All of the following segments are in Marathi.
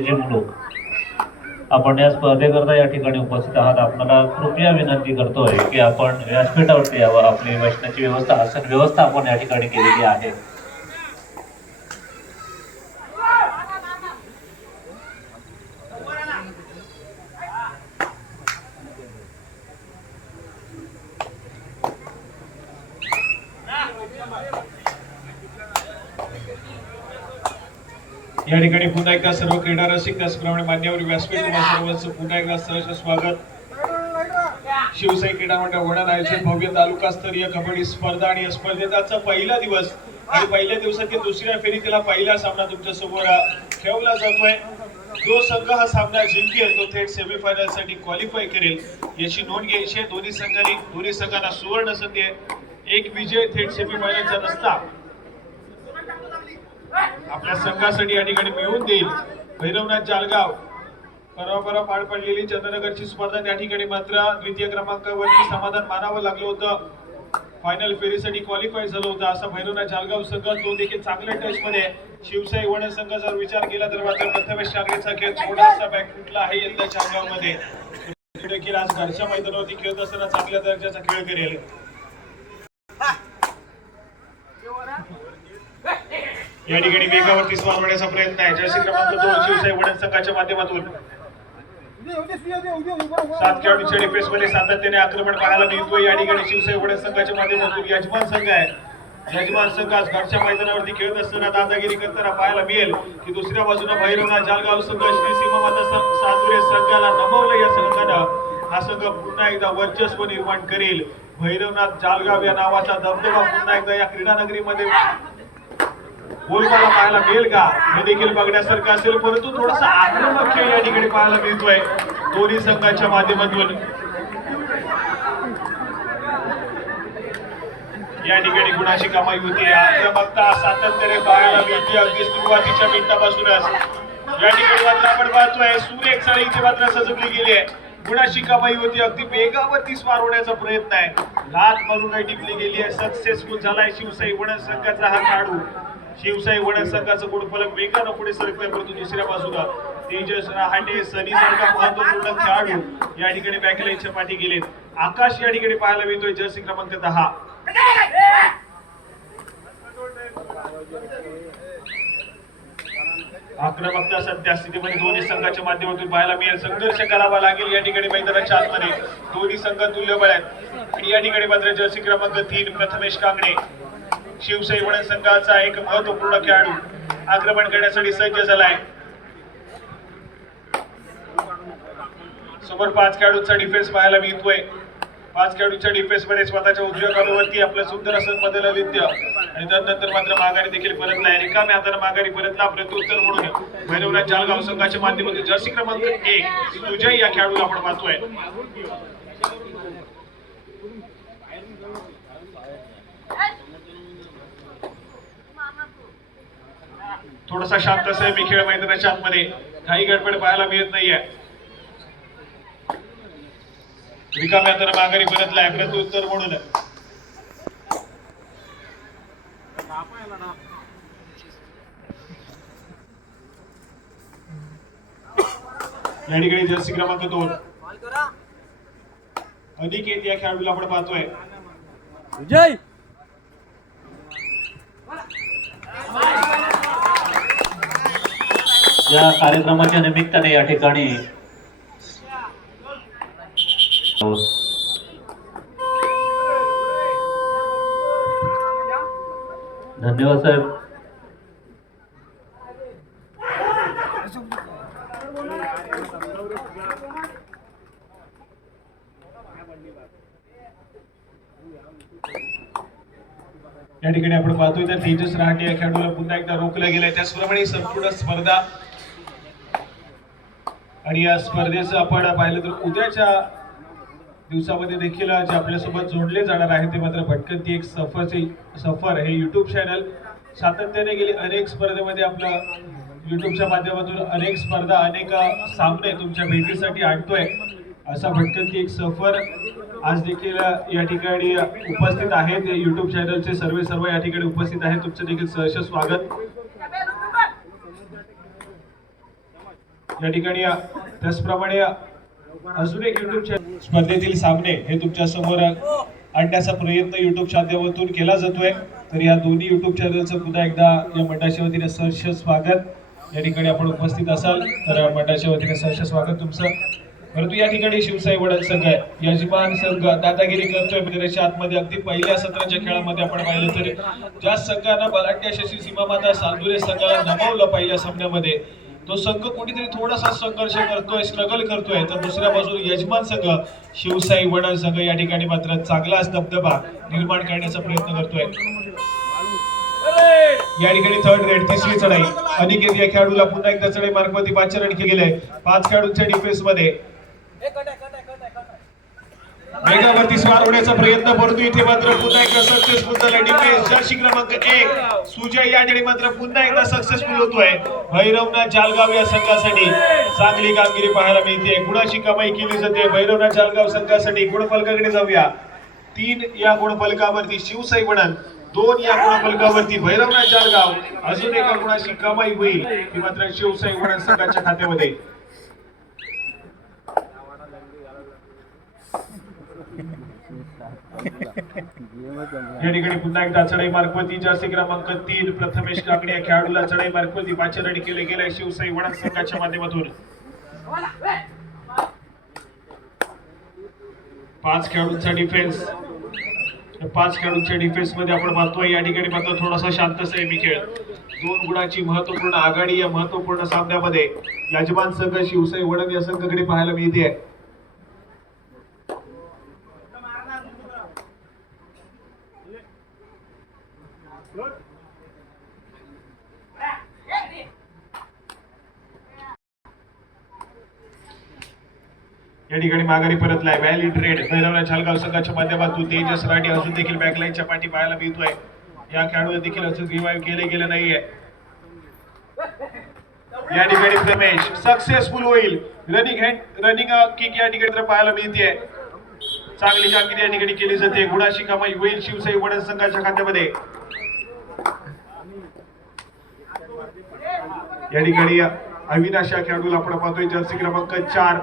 जे मुलं आपण या स्पर्धेकरता या ठिकाणी उपस्थित आहात. आपल्याला कृपया विनंती करतोय की आपण व्यासपीठावरती यावं. आपली बसण्याची व्यवस्था आसन व्यवस्था आपण या ठिकाणी केलेली आहे. या ठिकाणी पुन्हा एकदा सर्व क्रीडा रसिक त्याचप्रमाणे मान्यवर व्यासपीठ तुम्हा सर्वांचं पुन्हा एकदा सहर्ष स्वागत. शिवसाई क्रीडा मंडळ वडा आयोजित भव्य तालुकास्तरीय कबड्डी स्पर्धा आणि या स्पर्धेचा आजचा पहिला दिवस आणि पहिल्या दिवसातील दुसऱ्या फेरीतीला पहिला सामना तुमच्यासमोर ठेवला जातोय. जो संघ हा सामना जिंकेल तो थेट सेमीफायनलसाठी क्वालिफाय करेल. याची नोंद घ्यायची आहे. दोन्ही संघांनी दोन्ही संघांना सुवर्ण संधी आहे. एक विजय थेट सेमीफायनलचा नसता आपल्या संघासाठी या ठिकाणी मिळवून देईल. भैरवनाथ जालगाव. परवा पार पडलेली चंद्रनगरची स्पर्धा त्या ठिकाणी मात्र द्वितीय क्रमांकावरती समाधान मानावं लागलं होतं. फायनल फेरीसाठी क्वालिफाय झालं होतं. असा भैरवनाथ जालगाव संघ तो देखील चांगल्या टचमध्ये मध्ये शिवसाई वण संघाचा विचार केला तर मात्र प्रथमेश शागरेचा खेळ थोडासा बॅकफुटला आहे यंदा जालगावमध्ये. देखील आज घरच्या मैदानावरती खेळत असताना चांगल्या दर्जाचा खेळ करेल. या ठिकाणी वेगावरती स्वार होण्याचा प्रयत्न आहे. जर्सी क्रमांक दोन शिवसाई वडन संघाच्या माध्यमातून. सात खेळाडूंच्या डिफेन्समध्ये सातत्याने आक्रमण पाहायला मिळतोय. या ठिकाणी शिवसाई वडन संघाच्या माध्यमातून यजमान संघ आहे. यजमान संघ आज घरच्या मैदानावरती खेळत असताना दादागिरी करताना पाहायला मिळेल की दुसऱ्या बाजूला भैरवनाथ जालगाव संघ श्री सीमा माता संघाला नमवलं या संघानं. हा संघ पुन्हा एकदा वर्चस्व निर्माण करेल. भैरवनाथ जालगाव या नावाचा दबदबा पुन्हा एकदा या क्रीडा नगरीमध्ये बोलबाला पाहायला मिळेल का? हे देखील बघण्यासारखं असेल परंतु थोडासा आक्रमक खेळ या ठिकाणी पाहायला मिळतोय. दोन्ही संघाच्या माध्यमातून. या ठिकाणी गुणाची कमाई होती? आक्रमकता सातत्याने पाहायला मिळते. अगदी सुरुवातीच्या मिनिटापासूनच. या ठिकाणी मात्र आपण पाहतोय सुरेख साडी इथे मात्र सजवली गेली आहे. गुणाची कमाई होती? अगदी वेगावरती स्वार होण्याचा प्रयत्न आहे. लात मारून टिकली गेली आहे. सक्सेसफुल झालाय शिवसाई म्हणून संघाचा हा काढू. शिवसाई वडा संघाचं गुणफलक वेगानं पुढे सरकतोय परंतु दुसऱ्या बाजूला तेजस रहाटे सनी सारखा महत्त्वपूर्ण खेळाडू या ठिकाणी बॅकलाईनच्या पाठी गेलेत. आकाश या ठिकाणी पाहायला मिळतोय जर्सी क्रमांक दहा. आक्रमकता सध्या स्थितीमध्ये दोन्ही संघाच्या माध्यमातून पाहायला मिळेल. संघर्ष करावा लागेल या ठिकाणी मैदानाच्या आतमध्ये. दोन्ही संघ तुल्यबळ आहेत. आणि या ठिकाणी मात्र जर्सी क्रमांक तीन प्रथमेश कांगणे. शिवसाई संघाचा एक महत्त्वपूर्ण खेळाडू आक्रमण करण्यासाठी सज्ज झालाय. समोर पाच खेळाडूंचा डिफेन्स पाहायला मिळतोय. पाच खेळाडूंच्या डिफेन्समध्ये स्वतःच्या उजव्या आपलं सुंदर असं बदल बदललित्य आणि त्यानंतर मात्र माघारी देखील परतलाय रिकाम्या हाताने माघारी परतला प्रत्युत्तर म्हणून भैरवनाथ जालगाव संघाच्या माध्यमातून जर्सी क्रमांक एक सुजय या खेळाडूला आपण पाहतोय. थोडासा शांत आहे मी खेळ मैदानाच्या आतमध्ये. काही गडबड पाहायला मिळत नाहीये. रिकाम्या तर माघारी परतलाय प्रत्युत्तर म्हणून या ठिकाणी जर्सी क्रमांक दोन. अनिकेत या खेळाडूला आपण पाहतोय. विजय! या कार्यक्रमाच्या निमित्ताने या ठिकाणी धन्यवाद साहेब. या ठिकाणी आपण पाहतोय तर तेजस रहाटे या खेळाडूला पुन्हा एकदा रोखलं गेलंय. त्याचप्रमाणे संपूर्ण स्पर्धा आणि या स्पर्धेचं आपण पाहिलं तर उद्याच्या दिवसामध्ये देखील जे आपल्यासोबत जोडले जाणार आहे ते मात्र भटकंती एक सफरचे सफर हे यूट्यूब चॅनल सातत्याने गेली अनेक स्पर्धेमध्ये आपलं यूट्यूबच्या माध्यमातून अनेक स्पर्धा अनेक सामने तुमच्या भेटीसाठी आणतोय. असा भटकंती एक सफर आज देखील या ठिकाणी उपस्थित आहेत. यूट्यूब चॅनलचे सर्व सर्व या ठिकाणी उपस्थित आहेत. तुमचं देखील सहर्ष स्वागत. या ठिकाणी त्याचप्रमाणे अजून एक युट्यूब चॅनल स्पर्धेतील सामने हे तुमच्यासमोर आणण्याचा प्रयत्न युट्यूब माध्यमातून केला जातोय. तर या दोन्ही युट्यूब चॅनलचं पुन्हा एकदा या मंडळाच्या वतीने सहर्ष स्वागत. या ठिकाणी आपण उपस्थित असाल तर मंडळाच्या वतीने सहर्ष स्वागत तुमचं. परंतु या ठिकाणी शिवसाई वडील संघ आहे. यजमान संघ दादागिरी करतोय. मंदिराच्या आतमध्ये अगदी पहिल्या सत्राच्या खेळामध्ये आपण पाहिलं तरी ज्या संघानं बलाढ्य सीमा सीमामाता सालदुरे संघाला नमवलं पहिल्या सामन्यामध्ये तो संघ कुठेतरी थोडासा संघर्ष करतोय स्ट्रगल करतोय. तर दुसऱ्या बाजूला यजमान संघ शिवसाई वडद संघ या ठिकाणी मात्र चांगलाच दबदबा निर्माण करण्याचा प्रयत्न करतोय. या ठिकाणी थर्ड रेड तिसरी चढाई. अनिकेत या खेळाडूला पुन्हा एकदा चढाई मार्गमध्ये पाच रन केलेले आहे. पाच खेळाडूंच्या डिफेन्समध्ये. वेगावरती स्वार होण्याचा प्रयत्न परंतु इथे मात्र पुन्हा एकदा सक्सेसफुल झाला डिफेन्स जर्सी क्रमांक एक सुजय या ठिकाणी मात्र पुन्हा एकदा सक्सेसफुल होतोय. भैरवनाथ जालगाव या संघासाठी चांगली कामगिरी पाहायला मिळते. गुणाची कमाई केली जाते? भैरवनाथ जालगाव संघासाठी गुणफलकाकडे जाऊया. तीन या गुणफलकावरती शिवसाई म्हणन दोन या गुणफलकावरती भैरवनाथ जालगाव. अजून एका गुणाची कमाई होईल ती मात्र शिवसाई म्हणन संघाच्या खात्यामध्ये. या ठिकाणी पुन्हा एकदा चढाई मार्गवती जास्ती क्रमांक तीन प्रथमेश काकडे या खेळाडूला चढाई मार्गवती पाच रन केले गेले शिवसाई वडा संघाच्या माध्यमातून. पाच खेळाडूंचा डिफेन्स पाच खेळाडूंच्या डिफेन्समध्ये आपण पाहतोय या ठिकाणी मात्र थोडासा शांत सेमी खेळ. दोन गुणाची महत्त्वपूर्ण आघाडी या महत्त्वपूर्ण सामन्यामध्ये यजमान संघ शिवसाई वडन या संघाकडे पाहायला मिळते या ठिकाणी माघारी परतलाय व्हॅलिड रेड भैरवनाथ छालगाव संघाच्या माध्यमातून तेजस राठी अजून देखील बॅकलाईनच्या पाठी पाहायला मिळतोय. या खेळाडूला देखील अजून रिवाईव्ह केले गेले नाहीये. या ठिकाणी प्रमेश सक्सेसफुल होईल. रनिंग हँड रनिंग किक या ठिकाणी तर पाहायला मिळते चांगली कामगिरी या ठिकाणी केली जाते. गुणाशी कमाई होईल शिवसाई वडद संघाच्या खात्यामध्ये. या ठिकाणी अविनाश या खेळाडूला आपण पाहतोय. जर्सी क्रमांक चार.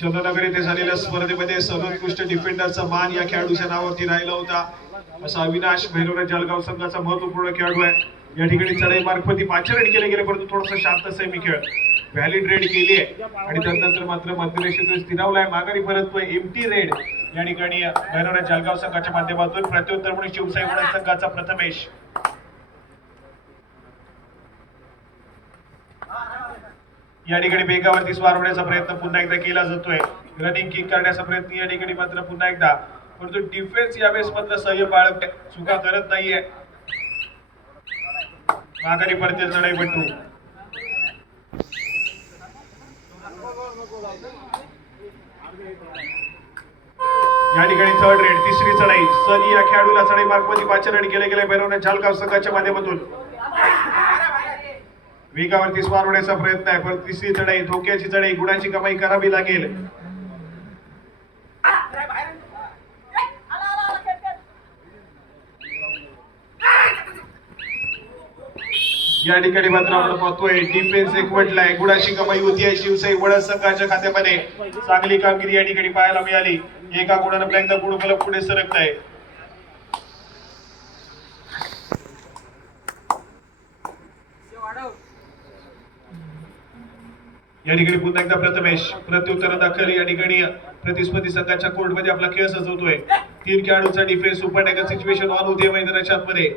चंद्रनगर येथे झालेल्या स्पर्धेमध्ये सर्वोत्कृष्ट डिफेंडरचा मान या खेळाडूच्या नावावरती राहिला होता. असा अविनाश भैरवरा जळगाव संघाचा महत्त्वपूर्ण खेळाडू आहे. या ठिकाणी चढाई मार्फती पाच केले गेले परंतु थोडासा शांत सेमी खेळ. व्हॅलिड रेड केली आहे. आणि त्यानंतर मात्र मध्यरेषेतून स्थिरावलाय माघारी परततोय एमटी रेड या ठिकाणी भैरवराज जळगाव संघाच्या माध्यमातून प्रत्युत्तर म्हणून शिवसाई संघाचा प्रथमेश. या ठिकाणी वेगावरती स्वार होण्याचा प्रयत्न पुन्हा एकदा केला जातोय. रनिंग किक करण्याचा प्रयत्न या ठिकाणी मात्र पुन्हा एकदा. परंतु डिफेन्स यावेळेस मात्र सह्य बाळगते चुका करत नाहीये. माघारी परते लढाई बटू. या ठिकाणी थर्ड रेड तिसरी चढाई. सनी या खेळाडूला चढाई मार्गमध्ये पाचरण केले गेले. भैरवनाथ झालगाव संघाच्या माध्यमातून. वेगावरती स्वार होण्याचा प्रयत्न आहे पण तिसरी चढाई धोक्याची चढाई गुणाची कमाई करावी लागेल. या ठिकाणी मात्र आपण पाहतोय डिफेन्स एक म्हटलाय गुणाची कमाई होती आहे शिवसाई वडद संघाच्या खात्यामध्ये. चांगली कामगिरी या ठिकाणी पाहायला मिळाली. एका गुणानं एकदा गुण फलक पुढे सरकत आहे या ठिकाणी पुन्हा एकदा प्रथमेश प्रत्युत्तर दाखल. या ठिकाणी प्रतिस्पर्धी संघाच्या कोर्टमध्ये आपला खेळ सजवतोय. तीन खेळाडूंचा defence super tackle situation on होते मैदानाच्या आतमध्ये.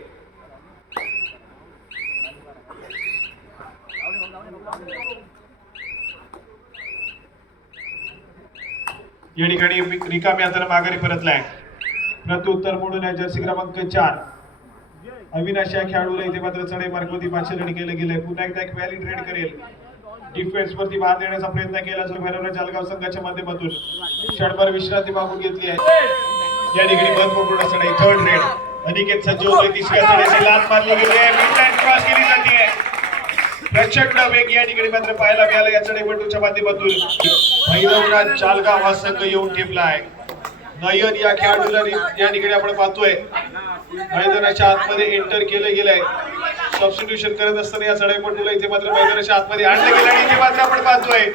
या ठिकाणी रिकामी आता माघारी परतलाय. प्रत्युत्तर म्हणून या जर्सी क्रमांक चार. अविनाश या खेळाडूला इथे मात्र चढे मार्गवती पाचशे रन केलं गेलंय पुन्हा एकदा एक व्हॅलिड रेड करेल. डिफेन्स वरती भार देण्याचा प्रयत्न केला जो भैरवनाथ जालगाव संघाच्या माध्यमातून क्षणभर विश्रांती मागून घेतली आहे. या ठिकाणी महत्त्वपूर्ण चढाई थर्ड रेड अनिकेत सज्ज होतोय तिसऱ्या चढाईची लात मारली गेली आहे. मिडलाईन क्रॉस केली जाते. प्रचंड वेग या ठिकाणी मात्र पाहायला मिळाला. या चढाईपटूच्या माध्यमातून. भैरवराज जालगाव हा संघ येऊन ठेपला आहे. नयन या खेळाडूला या ठिकाणी आपण पाहतोय. मैदानाच्या आतमध्ये एंटर केलं गेलंय. सबस्टिट्यूशन करत असताना या चढाईपटूला इथे मात्र मैदानाच्या आतमध्ये आणलं गेलं आणि इथे मात्र आपण पाहतोय.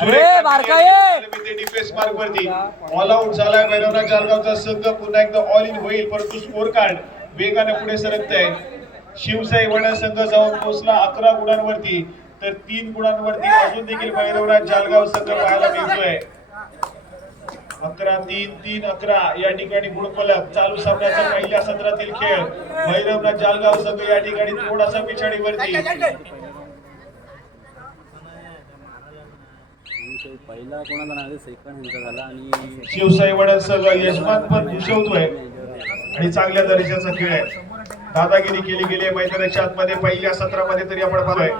अरे, बारका ये! डिफेन्स मार्क वरती. ऑल आउट झालाय भैरवना चारगावचा संघ पुन्हा एकदा ऑल इन होईल. परंतु स्कोर कार्ड वेगाने पुढे सरकत आहे शिवसाई वडा संघ जाऊन पोहोचला अकरा गुणांवरती. तर तीन गुणांवरती अजून देखील भैरवराज जालगाव संघ पाहायला मिळतोय. अकरा तीन तीन अकरा. या ठिकाणी गुणफलक चालू सामन्याचा पहिल्या सत्रातील खेळ. भैरवनाथ जालगाव संघ या ठिकाणी थोडासा पिछाडीवरती पहिला कोणाचा नाही सेकंड ह्यांचा झाला आणि शिवसाई वडा संघ यजमान पण भूषवतोय आणि चांगल्या दर्जाचा खेळ आहे. दादागिरी केली गेली आहे मैदानाच्या आतमध्ये. पहिल्या सत्रामध्ये तरी आपण पाहतोय.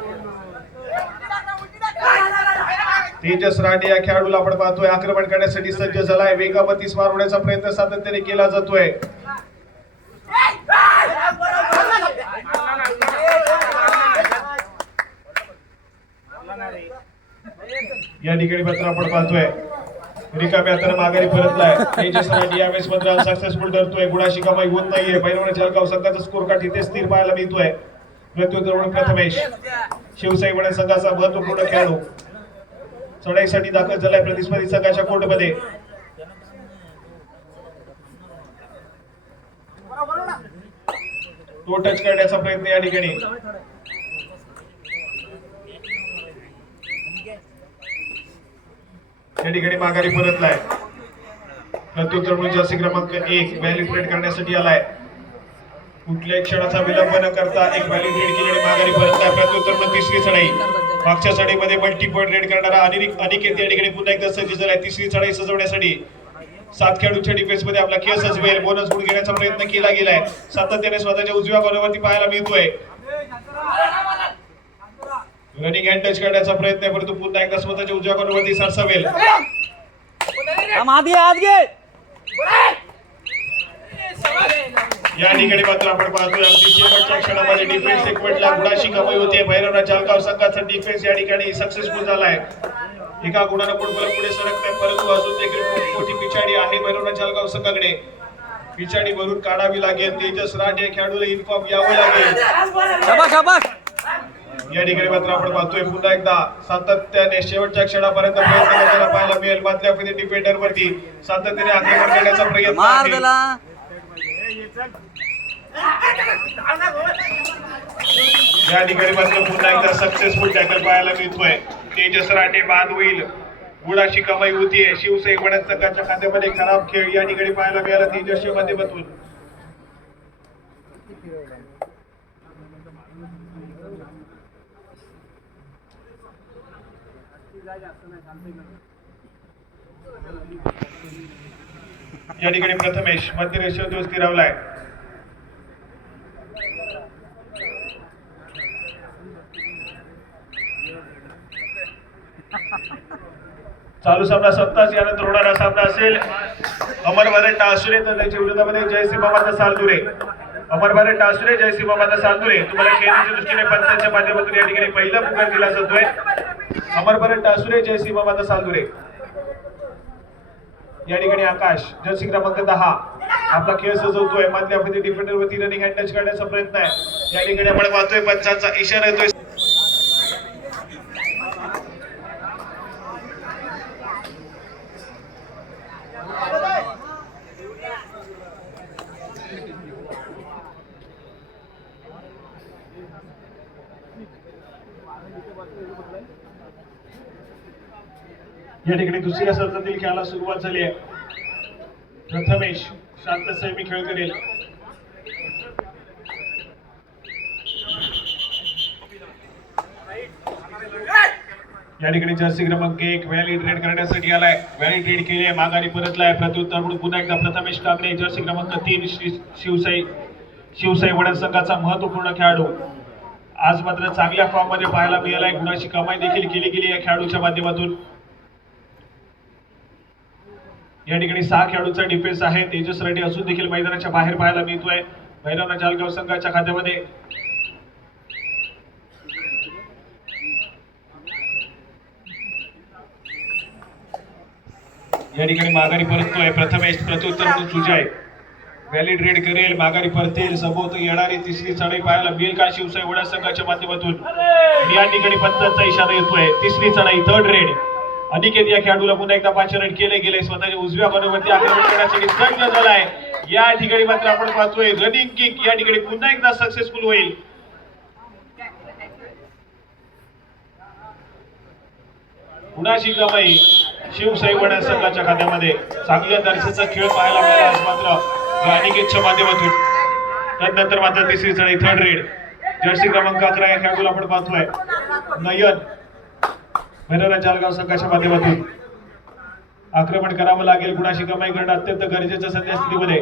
तेजस राणे या खेळाडूला आपण पाहतोय. आक्रमण करण्यासाठी सज्ज झालाय. वेगावरती स्वार होण्याचा प्रयत्न सातत्याने केला जातोय. या ठिकाणी मात्र आपण पाहतोय. रिकाम्या तर माघारी परतलाय. तेजस राणे यावेळेस मात्र सक्सेसफुल ठरतोय गुणाशी कमाई होत नाहीये. पहिलवान जळगाव संघाचा स्कोर काठी तिथे स्थिर पाहायला मिळतोय. प्रत्युत्तर प्रथमेश. शिवसाई वडा संघाचा महत्त्वपूर्ण खेळाडू. चढाईसाठी दाखल झालाय प्रतिस्पर्धी संघाच्या कोर्टमध्ये. तो टच करण्याचा प्रयत्न या ठिकाणी. या ठिकाणी माघारी परतलाय. प्रत्युत्तर म्हणून जास्ती क्रमांक एक. व्हॅलिड करण्यासाठी आलाय. कुठल्याही क्षणाचा विलंब न करता एक व्हॅल्यू ट्रेड केली आणि माघारी परतलाय प्रत्युत्तर तिसरी चढाई. मागच्या चढाईमध्ये मल्टी पॉईंट रेड करणारा अनिक अनिकेत या ठिकाणी पुन्हा एकदा सज्ज झालाय तिसरी चढाई सजवण्यासाठी सात खेळाडूच्या डिफेन्समध्ये आपला खेळ सजवेल. बोनस गुण घेण्याचा प्रयत्न केला गेलाय. सातत्याने स्वतःच्या उजव्या बरोबरती पाहायला मिळतोय. रनिंग हँड टच करण्याचा प्रयत्न आहे परंतु पुन्हा एकदा स्वतःच्या उजव्या बरोबरती सरसावेल. आत घे. या ठिकाणी मात्र आपण पाहतोय अगदी शेवटच्या क्षणामध्ये डिफेन्स एकवटला गुणाशी कमाई होते भैरवनाथ चालगाव संघाचा डिफेन्स या ठिकाणी सक्सेसफुल झालाय. एका गुणानं फुटबॉल पुढे सरकताय. परंतु अजून देखील खूप मोठी पिछाडी आहे भैरवनाथ चालगाव संघाकडे. पिछाडी भरून काढावी लागेल. तेजस या खेळाडूला इन्फॉर्म यावं लागेल. या ठिकाणी मात्र आपण पाहतोय पुन्हा एकदा सातत्याने शेवटच्या क्षणापर्यंत प्रयत्न करताना पाहायला मिळेल. मात्र डिफेंडर वरती सातत्याने आक्रमण करण्याचा प्रयत्न आहे. या ठिकाणी मात्र पुन्हा एकदा सक्सेसफुल टॅकल पाहायला मिळतोय. तेजस राटे बाद होईल. गुणाची कमाई होतीये. शिवसेना वडद संघाच्या खात्यामध्ये खराब खेळ या ठिकाणी पाहायला मिळाला तेजसच्या माध्यमातून. या ठिकाणी प्रथमेश मध्य रेषेवर स्थिरावलाय. चालू सामना सत्ताच यानंतर होणारा सामना असेल. अमर भारत टासुरे तर त्याच्या विरोधामध्ये. जयसिंह मामाचा सालदुरे. अमर भारत टासुरे जयसिंह मामाचा सालदुरे. तुम्हाला खेळण्याच्या दृष्टीने पंचांच्या माध्यमातून या ठिकाणी पहिला पुकार दिला जातोय. अमर भारत टासुरे जयसिंह मामाचा सालदुरे. या ठिकाणी आकाश जर्सी क्रमांक दहा. आपला खेळ सजवतोय. मधल्या मध्ये डिफेंडर वरती रनिंग हँड टच करण्याचा प्रयत्न आहे. या ठिकाणी आपण पाहतोय पंचांचा इशारा येतोय. या ठिकाणी दुसऱ्या सत्रातील खेळाला सुरुवात झाली आहे. प्रथमेश शांत सैमी खेळ करेल. या ठिकाणी जर्सी क्रमांक एक व्हॅली ट्रेड करण्यासाठी आलाय. व्हॅली ट्रेड केली आहे माघारी परतलाय. प्रत्युत्तर म्हणून पुन्हा एकदा प्रथमेश काकडे जर्सी क्रमांक तीन शिवसाई शिवसाई वडील संघाचा महत्त्वपूर्ण खेळाडू. आज मात्र चांगल्या फॉर्ममध्ये पाहायला मिळालाय. गुणाची कमाई देखील केली गेली या खेळाडूच्या माध्यमातून. या ठिकाणी सहा खेळाडूंचा डिफेन्स आहे. तेजस रेड्डी असून देखील मैदानाच्या बाहेर पाहायला मिळतोय. भैरवना जालगाव संघाच्या खात्यामध्ये. या ठिकाणी माघारी परततोय. प्रथमेश प्रत्युत्तर म्हणून सुजय. व्हॅलिड रेड करेल. माघारी परतेल. सभोवत येणारी तिसरी चढाई पाहायला मिळेल का शिवसाई वडा संघाच्या माध्यमातून? या ठिकाणी पंचांचा इशारा येतोय. तिसरी चढाई थर्ड रेड अनिकेत या खेळाडूला पुन्हा एकदा पाचशे रन केले गेले. स्वतःच्या उजव्या बरोबरती आक्रमण करण्यासाठी सज्ज झालाय या ठिकाणी मात्र आपण पाहतोय रनिंग किक या ठिकाणी पुन्हा एकदा सक्सेसफुल होईल. पुन्हा कमाई शिवसाई वडा संघाच्या खात्यामध्ये. चांगल्या दर्जाचा खेळ पाहायला मिळाला आज मात्र. या अनिकेतच्या माध्यमातून. त्यानंतर मात्र तिसरी चढाई थर्ड रेड जर्सी क्रमांक अकरा या खेळाडूला आपण पाहतोय. नयन. भैरवनाथ जालगाव संघाच्या माध्यमातून आक्रमण करावं लागेल. कुणाशी कमाई करणं अत्यंत गरजेचं सध्या स्थितीमध्ये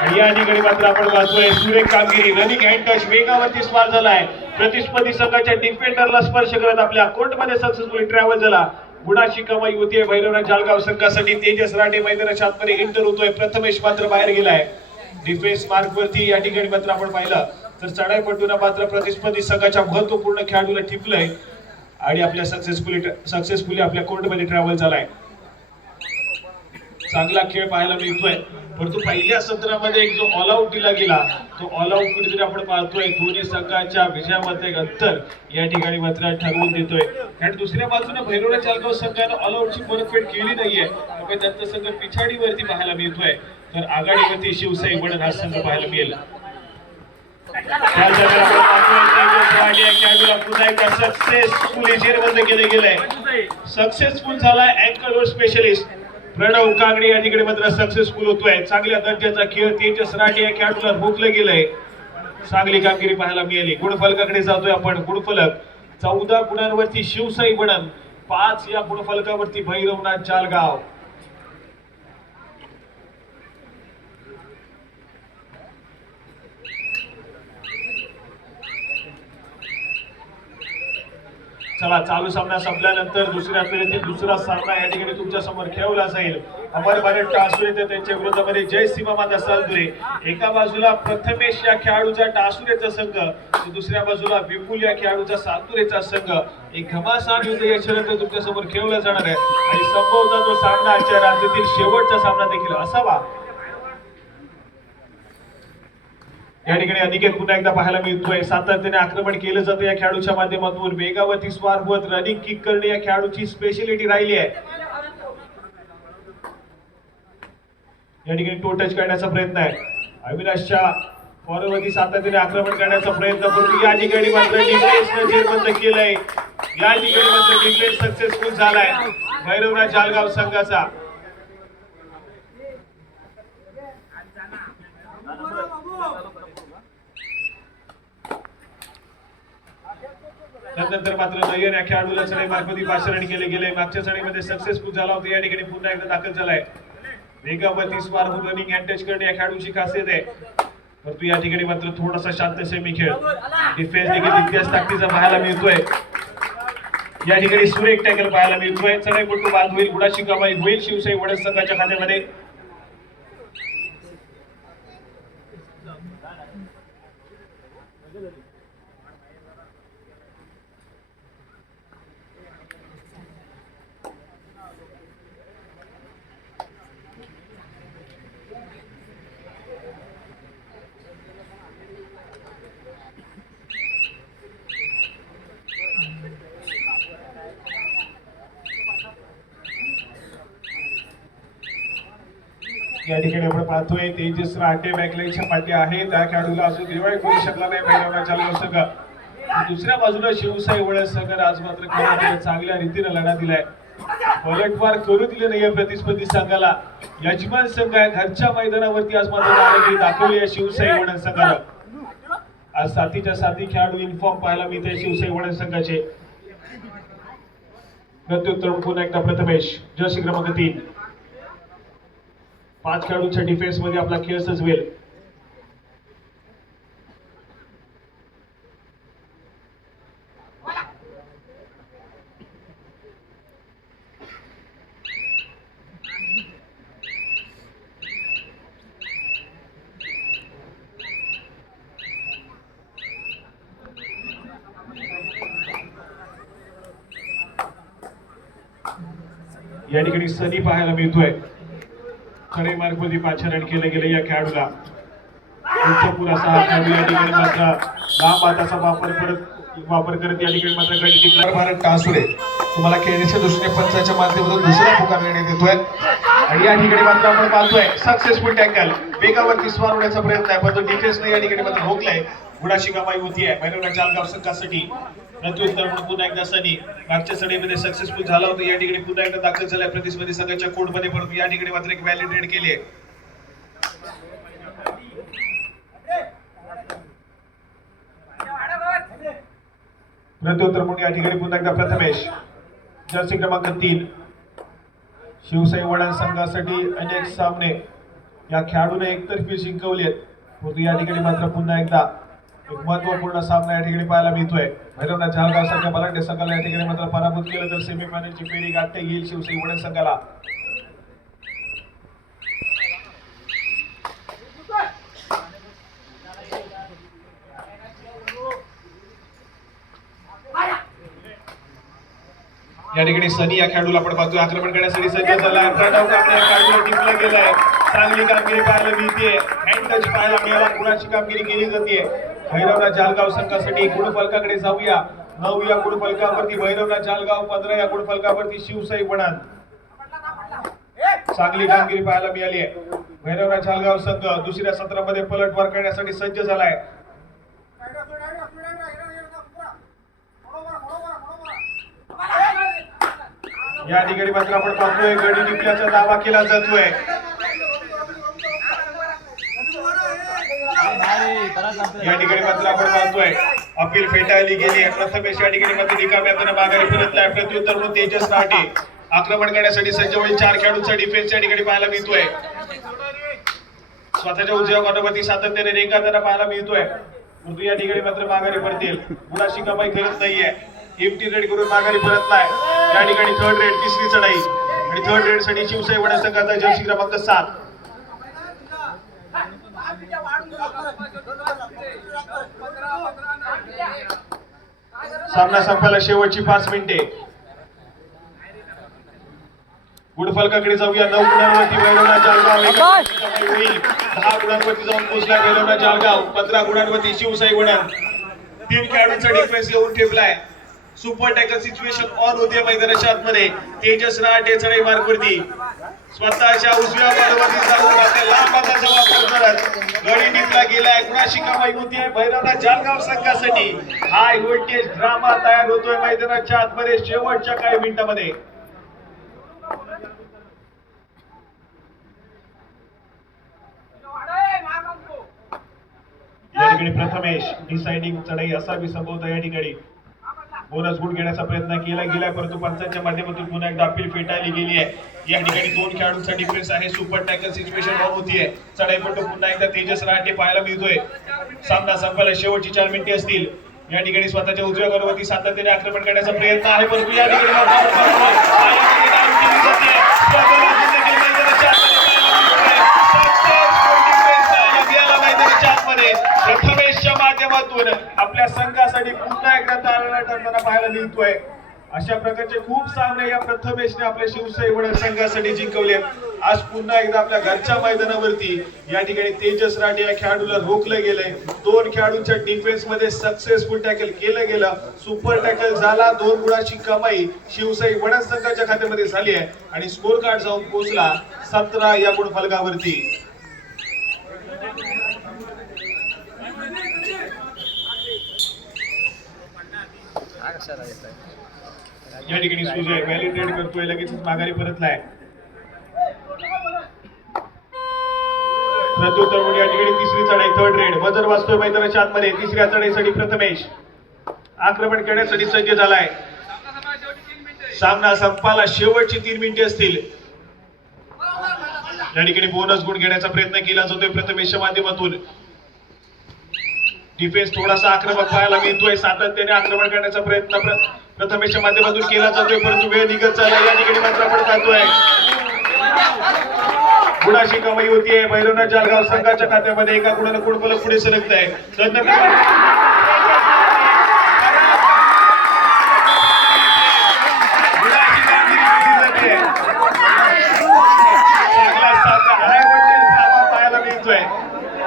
आणि या ठिकाणी मात्र आपण पाहतोय सुरेख कामगिरी रनिंग हँड टच वेगावरती झाला झालाय. प्रतिस्पर्धी संघाच्या डिफेंडरला स्पर्श करत आपल्या कोर्टमध्ये सक्सेसफुली ट्रॅव्हल झाला. गुणाची कमाई होतीये भैरवनाथ जालगाव संघासाठी. तेजस राणे मैदानाच्या आतमध्ये एंटर होतोय. प्रथमेश मात्र बाहेर गेलाय. डिफेन्स मार्क वरती या ठिकाणी मात्र आपण पाहिलं. तर चढाईपटून मात्र प्रतिस्पर्धी संघाच्या महत्त्वपूर्ण खेळाडूला टिपलंय. आणि आपल्या सक्सेसफुली सक्सेसफुली आपल्या कोर्टमध्ये ट्रॅव्हल झालाय. चांगला खेळ पाहायला मिळतोय. परंतु पहिल्या सत्रामध्ये एक जो ऑल आऊट दिला गेला तो ऑल आऊट कुठेतरी आपण पाहतोय. दोन्ही संघाच्या विजयामध्ये एक अंतर या ठिकाणी मात्र ठरवून देतोय. आणि दुसऱ्या बाजूने भैरवना चालगाव संघानं ऑल आउटची परतफेड केली नाहीये. त्यामुळे त्यांचा संघ पिछाडीवरती पाहायला मिळतोय. तर आघाडीवरती शिवसाई म्हणून हा संघ पाहायला मिळेल. सक्सेसफुली जेरबंद केले गेलंय सक्सेसफुल झालाय अँकर स्पेशलिस्ट प्रणव कागडे या ठिकाणी मात्र सक्सेसफुल होतोय. चांगल्या दर्जाचा खेळ तेजस राठी या खेळाडूला रोखलं गेलंय. चांगली कामगिरी पाहायला मिळाली. गुणफलकाकडे जातोय आपण. गुणफलक चौदा गुणांवरती शिवसाई बनन. पाच या गुणफलकावरती भैरवनाथ जालगाव. चला चालू सामना संपल्यानंतर दुसऱ्या फेरीतील दुसरा सामना या ठिकाणी तुमच्यासमोर खेळवला जाईल. अमर भारत टासूर येते त्यांच्या विरोधामध्ये जय सीमा माता सालदुरे एका बाजूला प्रथमेश या खेळाडूचा टासुरेचा संघ दुसऱ्या बाजूला विपुल या खेळाडूचा सातुरेचा संघ. एक घमासान युद्ध या शर्यत तुमच्यासमोर खेळवला जाणार आहे. आणि संभवता तो सामना आजच्या रात्रीतील शेवटचा सामना देखील असावा. या ठिकाणी अनिकेत पुन्हा एकदा पाहायला मिळतोय सातत्याने आक्रमण केलं जातं या खेळाडूच्या माध्यमातून. वेगावरती स्वार होत रनिंग किक करणे या खेळाडूची स्पेशलिटी राहिली आहे. या ठिकाणी टो टच करण्याचा प्रयत्न आहे. अविनाशच्या फॉरवरती सातत्याने आक्रमण करण्याचा प्रयत्न करतो. या ठिकाणी मात्र डिफेन्सनं जेरबंद केलंय. या ठिकाणी मात्र डिफेन्स सक्सेसफुल झालाय. भैरवराज जालगाव संघाचा. नंतर मात्र नयन या खेळाडूला चढाई मार्फती पाचारण केले गेले. मागच्या चढाईमध्ये सक्सेसफुल झाला होता. या ठिकाणी पुन्हा एकदा दाखल झालाय. वेगावरती स्मार्ट रनिंग अँड टच करणे या खेळाडूची खासियत आहे. परंतु या ठिकाणी मात्र थोडासा शांत सेमी खेळ डिफेन्स देखील इतिहास ताकदीचा पाहायला मिळतोय. या ठिकाणी सुरेख टॅकल पाहायला मिळतोय. चढाई पटू बाद होईल. गुणाची कमाई होईल. शिवसाई वडद संघाच्या खात्यामध्ये. या ठिकाणी आपण पाहतोय तेजस राहते बॅकलाईनच्या पाठी आहे त्या खेळाडूला अजून रिवाईव करू शकला नाही भैरवनाथ चालू संघ दुसऱ्या बाजूला शिवसाई वळत संघ आज मात्र चांगल्या रीतीने लढा दिलाय. पलटवार करू दिले नाहीये प्रतिस्पर्धी संघाला. यजमान संघ आहे घरच्या मैदानावरती आज मात्र दाखवली आहे शिवसाई वळत संघाला आज साथीच्या साथी खेळाडू इन्फॉर्म पाहायला मिळते शिवसाई वळत संघाचे. प्रत्युत्तर पुन्हा एकदा प्रथमेश जर्सी क्रमांक तीन. पाच खेळाडूंच्या डिफेन्समध्ये आपला खेळ सजवेल. या ठिकाणी सनी पाहायला मिळतोय. खरे मार्कमध्ये पाचारण केलं गेलं या खेळाडूला. उच्चपूर असा हा खेळाडू या ठिकाणी मात्र लांब हाताचा वापर करत वापर करत या ठिकाणी मात्र गडी टिकला. भारत टासुरे तुम्हाला खेळण्याच्या दृष्टीने पंचाच्या माध्यमातून दुसरा पुकार देण्यात येतोय आणि या ठिकाणी मात्र आपण पाहतोय सक्सेसफुल टॅकल वेगावरती स्वार होण्याचा प्रयत्न आहे परंतु डिफेन्सने या ठिकाणी मात्र भोगलाय गुणाशी कमाई होती आहे महिला जालगाव संघासाठी. प्रत्युत्तर म्हणून पुन्हा एकदा सनी मागच्या सडीमध्ये सक्सेसफुल झाला होता. या ठिकाणी पुन्हा एकदा दाखल झाल्या प्रतिस्पर्धी संघाच्या कोर्टमध्ये परंतु या ठिकाणी मात्र एक व्हॅलिडेट केली आहे. प्रत्युत्तर म्हणून या ठिकाणी पुन्हा एकदा प्रथमेश. जर्सी क्रमांक तीन. शिवसाई वडान संघासाठी अनेक सामने या खेळाडूने एकतर्फी जिंकवले परंतु या ठिकाणी मात्र पुन्हा एकदा एक महत्त्वपूर्ण सामना या ठिकाणी पाहायला मिळतोय. भैरवनाथ जळगाव संघ बलांडे संघाला या ठिकाणी मात्र पराभूत केलं तर सेमीफायनलची फेरी गाठते येईल शिवसेना वडा संघाला. या ठिकाणी सनी या खेळाडूला आपण पाहतोय. आक्रमण करण्यासाठी सज्ज झालाय प्रणव कांबळे या टिपला गेलाय. चांगली कामगिरी पाहायला मिळते हँड टच पाहायला मिळाला. कुणाची कामगिरी केली जाते भैरवना जालगाव संघासाठी गुणफलकाकडे जाऊया. नऊ या गुणफलकावरती भैरवना जालगाव पंधरा या गुणफलकावरती शिवसाई वणान चांगली कामगिरी पाहायला मिळाली आहे. भैरवना जालगाव संघ दुसऱ्या सत्रामध्ये पलटवार करण्यासाठी सज्ज झालाय. या ठिकाणी मात्र आपण पाहतोय गडी टिपल्याचा दावा केला जातोय. या ठिकाणी मात्र आपण पाहतोय अपील फेटाळली गेली. प्रथमेश या ठिकाणी मात्र निकामी हाताने माघारी परतलाय प्रत्युत्तर म्हणून तेजस राठे आक्रमण करण्यासाठी सज्ज होईल. चार खेळाडूंचा डिफेन्स या ठिकाणी पाहायला मिळतोय. स्वतःच्या उजव्या कॉर्नरवरती सातत्याने रेंगाळताना पाहायला मिळतोय. परंतु या ठिकाणी मात्र माघारी पडतील. मुलाशी कमाई करत नाहीये. एमटी रेड करून माघारी परतलाय या ठिकाणी थर्ड रेड तिसरी चढाई. आणि थर्ड रेडसाठी शिवसाई वडा संघाचा जर्सी क्रमांक सात. सामना संपायला शेवटची पाच मिनिटे. गुडफलकाकडे जाऊया. नऊ गुणांवरती जालगाव. कमाई होईल. दहा गुणांवरती जाऊन पोहोचला भैरवनाथ जालगाव. पंधरा गुणांवरती शिवसाई गुणा तीन खेळाडूंचा डिफेन्स येऊन ठेवलाय. सुपर टॅकल सिच्युएशन ऑन होते मैदानाच्या आतमध्ये. तेजस राहते चढाई मार्गवरती. स्वतःच्या उजव्या बाजूवरती लांब हाताचा वापर करत गडी निघला गेलाय. कुणाशी कमाई होतीये भैरवनाथ जालगाव संघासाठी. हाय व्होल्टेज ड्रामा तयार होतोय मैदानाच्या आतमध्ये. शेवटच्या काही मिनिटामध्ये. या ठिकाणी प्रथमेश डिसाइडिंग चढाई असावी संभवता या ठिकाणी. बोनस गुण घेण्याचा प्रयत्न केला. गेला परंतु पंचांच्या माध्यमातून पुन्हा एकदा अपील फेटाळली गेली आहे. या ठिकाणी दोन खेळाडूंचा डिफेन्स आहे. सुपर टॅकल सिच्युएशन ऑन होतीये चढाईपट्टू पुन्हा एकदा तेजस रहाटे पाहायला मिळतोय. सामना संपायला शेवटची चार मिनिटे असतील. या ठिकाणी स्वतःच्या उजव्या गर्भवती सातत्याने आक्रमण करण्याचा प्रयत्न आहे. परंतु या ठिकाणी माध्यमातून आपल्या संघासाठी पुन्हा एकदा तारणा ठरताना पाहायला मिळतोय. अशा प्रकारचे खूप सामने या प्रथमेशने आपल्या शिवसाई संघासाठी जिंकवले. आज पुन्हा एकदा आपल्या घरच्या मैदानावरती या ठिकाणी तेजस राठे या खेळाडूला रोखलं गेलंय. दोन खेळाडूंच्या डिफेन्समध्ये सक्सेसफुल टॅकल केलं गेलं. सुपर टॅकल झाला दोन गुणाची कमाई शिवसाई वडा संघाच्या खात्यामध्ये झाली आहे. आणि स्कोर कार्ड जाऊन पोहोचला सतरा या गुणफलकावरती या ठिकाणी सुजय व्हॅलिडेट करतोय लगेच माघारी परतलाय. प्रत्युत्तर म्हणून या ठिकाणी तिसरी चढाई थर्ड रेड वजन वाचतोय मैदानाच्या आतमध्ये तिसऱ्या चढाईसाठी प्रथमेश. आक्रमण करण्यासाठी सज्ज झालाय. सामना संपाला शेवटची तीन मिनिटे असतील. या ठिकाणी बोनस गुण घेण्याचा प्रयत्न केला जातोय प्रथमेशच्या माध्यमातून. डिफेन्स थोडासा आक्रमक पाहायला मिळतोय. सातत्याने आक्रमण करण्याचा प्रयत्न प्रथमेशच्या माध्यमातून केला जातोय परंतु वेळ निघत चालला. या ठिकाणी मात्र आपण पाहतोय. गुणाची कमाई होतीये. भैरवनाथ जालगाव संघाच्या खात्यामध्ये एका गुणाला गुणफलक पुढे सरकत आहे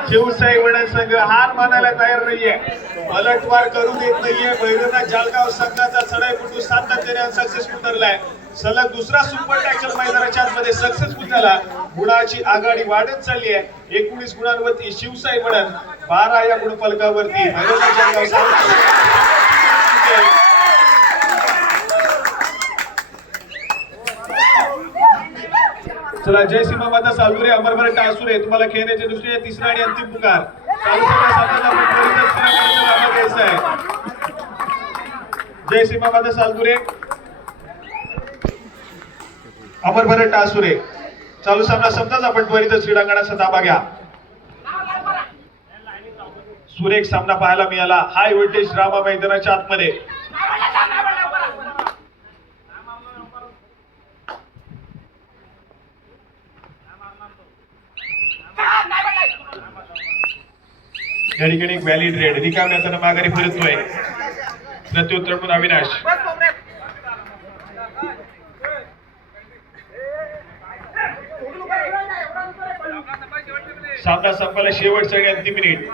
शिवसाई वडा संघ हार मानायला तयार नाहीये. पलटवार करू देत नाहीये. भैरवनाथ जालगाव संघाचा चढाई पुटू सातत्याने सक्सेसफुल ठरलाय सलग दुसरा सुपर टॅकल मैदानाच्या आतमध्ये सक्सेसफुल झाला गुणाची आघाडी वाढत चालली आहे. एकोणीस गुणांवरती शिवसाई वडण बारा या गुणफलकावरती. भैरवनाथ जालगाव संघ चला जय सिंह माता सालुरे अमरभर टासुरे तुम्हाला खेळण्याच्या दृष्टीने तिसरा आणि अंतिम पुकार. जय सिंह माता सालुरे. अमरभर टासुरे चालू सामना समजाच आपण त्वरितच क्रीडांगणाचा ताबा घ्या. सुरेख सामना पाहायला मिळाला. हाय व्होल्टेज रामा मैदानाच्या आतमध्ये. या ठिकाणी एक व्हॅलिड रेड रिकाम यातना माघारी फिरतोय. प्रत्युत्तर म्हणून अविनाश. सामना संपायला शेवटचा आणि अंतिम मिनिट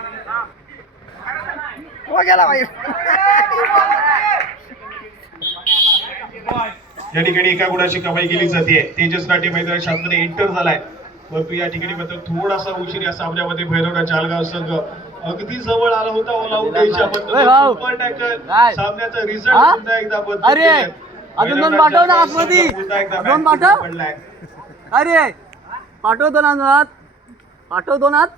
या ठिकाणी एका गुणाची कमाई केली जाते. तेजस नाट्य मैदान शांतने एंटर झालाय. परंतु या ठिकाणी मात्र थोडासा उशीर या सामन्यामध्ये भैरवनाथ जालगाव संघ अगदी जवळ आला होता ऑल आउट द्यायच्या पण ओय भाऊ. Super tackle? सामन्याचा रिझल्ट हा? पुन्हा एकदा बदलून अरे. अजून दोन पाठव ना आतमध्ये. दोन पाठव. अरे पाठवतो ना आत पाठवतो ना आत